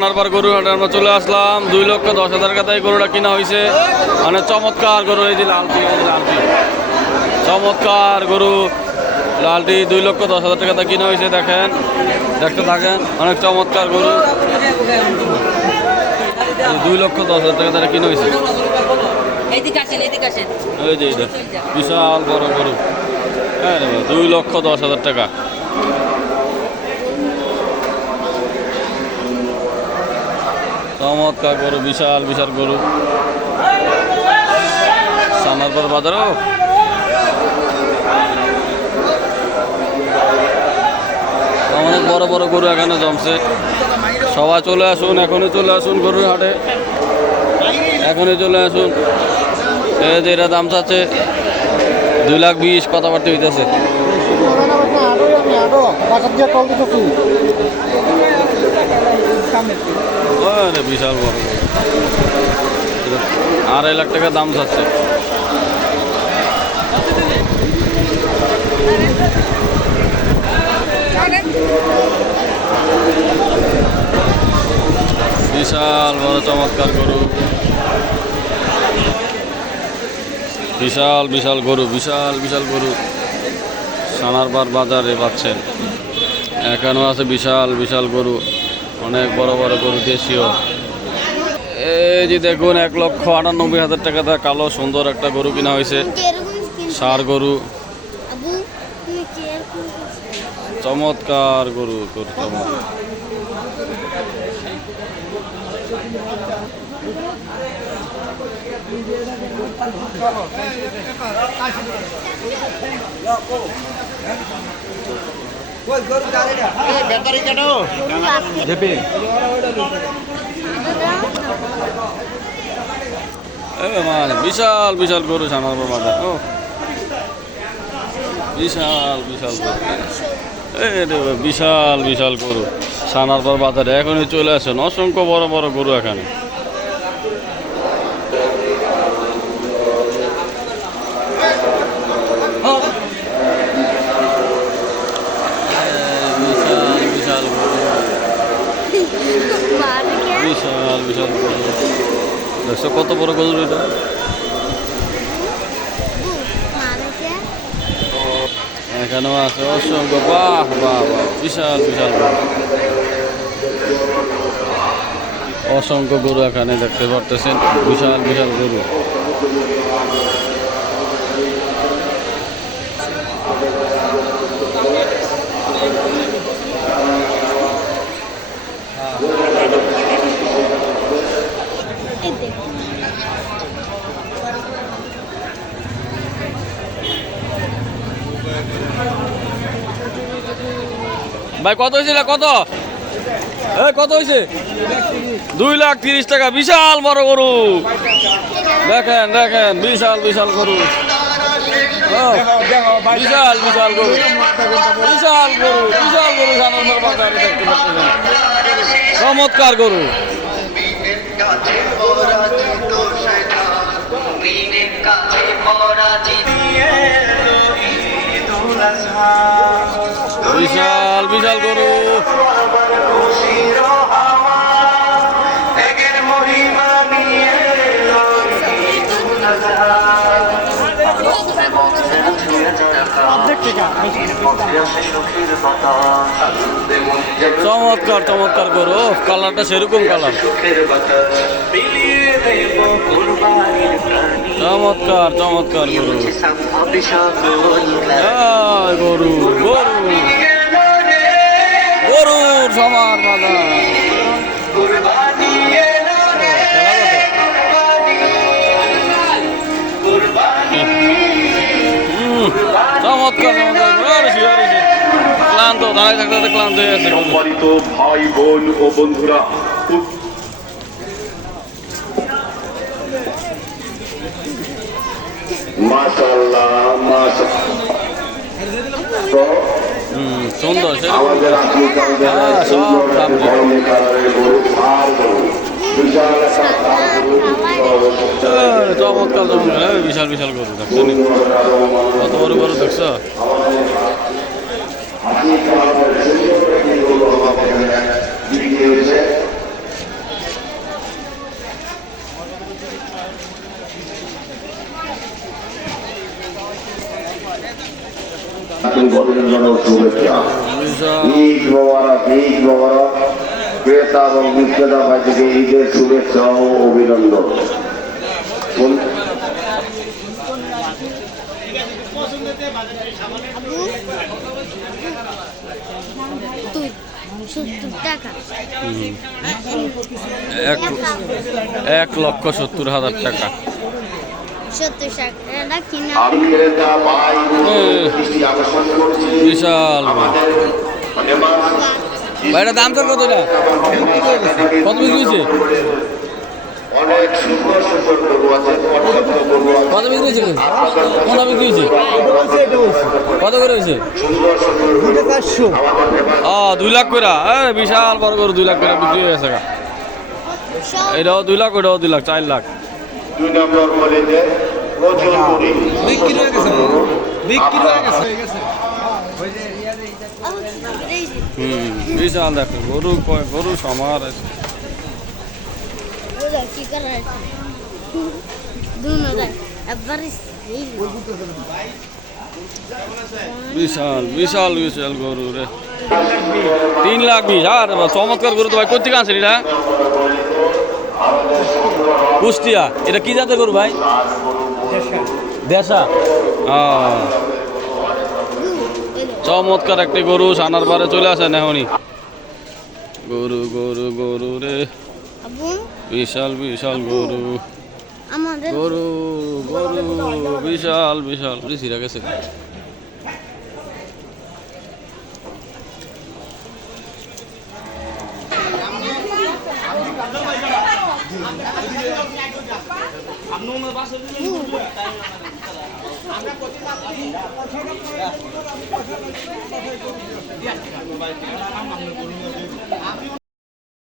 তারপর গরু আমরা চলে আসলাম। দুই লক্ষ দশ হাজার টাকায় গরুটা কিনা হয়েছে মানে চমৎকার গরু, এই যে লালটি লালটি। চমৎকার গরু, লালটি, দুই লক্ষ দশ হাজার টাকাতে কিনা হয়েছে দেখেন। দেখতে থাকেন, অনেক চমৎকার গরু। দুই লক্ষ দশ হাজার টাকা তারা কিনা হয়েছে এই যে বিশাল বড় গরু। হ্যাঁ দুই লক্ষ দশ হাজার টাকা। চমৎকার গরু, বিশাল বিশাল গরু। সানারপার বাজারও। অনেক বড় বড় গরু এখানে জমছে। সবাই চলে আসুন, এখনই চলে আসুন গরুর হাটে। এখনই চলে আসুন। এই যে এটা দাম চাচ্ছে দুই লাখ বিশ, কথাবার্তা হইতেছে। আরে বিশাল বড়। আড়াই লাখ টাকা দাম চাচ্ছে বিশাল বড় চমৎকার গরু। বিশাল বিশাল গরু, বিশাল বিশাল গরু। সানারবার বাজারে পাচ্ছেন। এখানেও আছে বিশাল বিশাল গরু। অনেক বড় বড় গরু দেশীয়। এই যে দেখুন, এক লক্ষ আটানব্বই হাজার টাকা দিয়ে কালো সুন্দর একটা গরু কিনা হয়েছে। ষাড় গরু। চমৎকার গরু চমৎকার। মানে বিশাল বিশাল গরু সানারবার বাজার ও। বিশাল বিশাল গরু। এই রে বাবা, বিশাল বিশাল গরু। সানারপার বাজারে এখনই চলে আসেন। অসংখ্য বড় বড় গরু এখানে এই বিশাল বিশাল গরু পারকে বিশাল বিশাল দেখছ কত বড় গরু এটা? এখানেও আছে অসংখ্য। বাহ বাহ বাহ বিশাল বিশাল গরু। অসংখ্য গরু এখানে দেখতে পারতেছেন। বিশাল বিশাল গরু। ভাই কত হয়েছে কত? কত হয়েছে? দুই লাখ তিরিশ টাকা বিশাল বড় গরু। দেখেন দেখেন বিশাল বিশাল গরু। ও, বিশাল বিশাল গরু। বিশাল গরু বিশাল গরু চমৎকার গরু। বিশাল বিশাল বিশাল গরু। চমৎকার চমৎকার গরু। কালারটা সেরকম কালার। চমৎকার চমৎকার গরু। গরু গরু। গরুর সমান বাজার। চমৎকার। ক্লান্ত ক্লান্ত হয়ে গেছে সম্মানিত ভাই বোন ও বন্ধুরা সুন্দর হ্যাঁ, গরু, এই, চমৎকার বিশাল বিশাল গরু দেখছ কত বড় গরু দেখছ? বিক্রি হয়েছে বিশাল ঈদ মোবারক ঈদ মোবারক ক্রেতা এবং বিক্রেতা ভাই থেকে ঈদের শুভেচ্ছা ও অভিনন্দন। এক লক্ষ সত্তর হাজার টাকা। বিশাল ভাই এটা দাম কত এটা? কত বিক্রি হয়েছে? অনেক সুন্দর সুন্দর গরু আছে পর্যাপ্ত গরু আছে কত বিক্রি হয়েছে? কত বিক্রি হয়েছে? কত করে হয়েছে? ও দুই লাখ করে হ্যাঁ বিশাল বড় করে দুই লাখ করে বিক্রি হয়ে গেছে গা। এটাও দুই লাখ ওটাও দুই লাখ চার লাখ। দুই নম্বর বিক্রি হয়ে গেছে। বিক্রি হয়ে গেছে। হুম বিশাল দেখো গরু গরু সমার আছে বিশাল বিশাল বিশাল গরু রে তিন লাখ বিশ আর চমৎকার গরু তো ভাই কোথেকে আনছেন এটা কুষ্টিয়া এটা কি জাতের গরু ভাই দেশা আহ, চমৎকার একটি গরু সানার পারে চলে আসেন এখনই। গরু গরু গরু রে। বিশাল বিশাল গরু। গরু গরু বিশাল বিশাল। সিরা গেছে। আমরা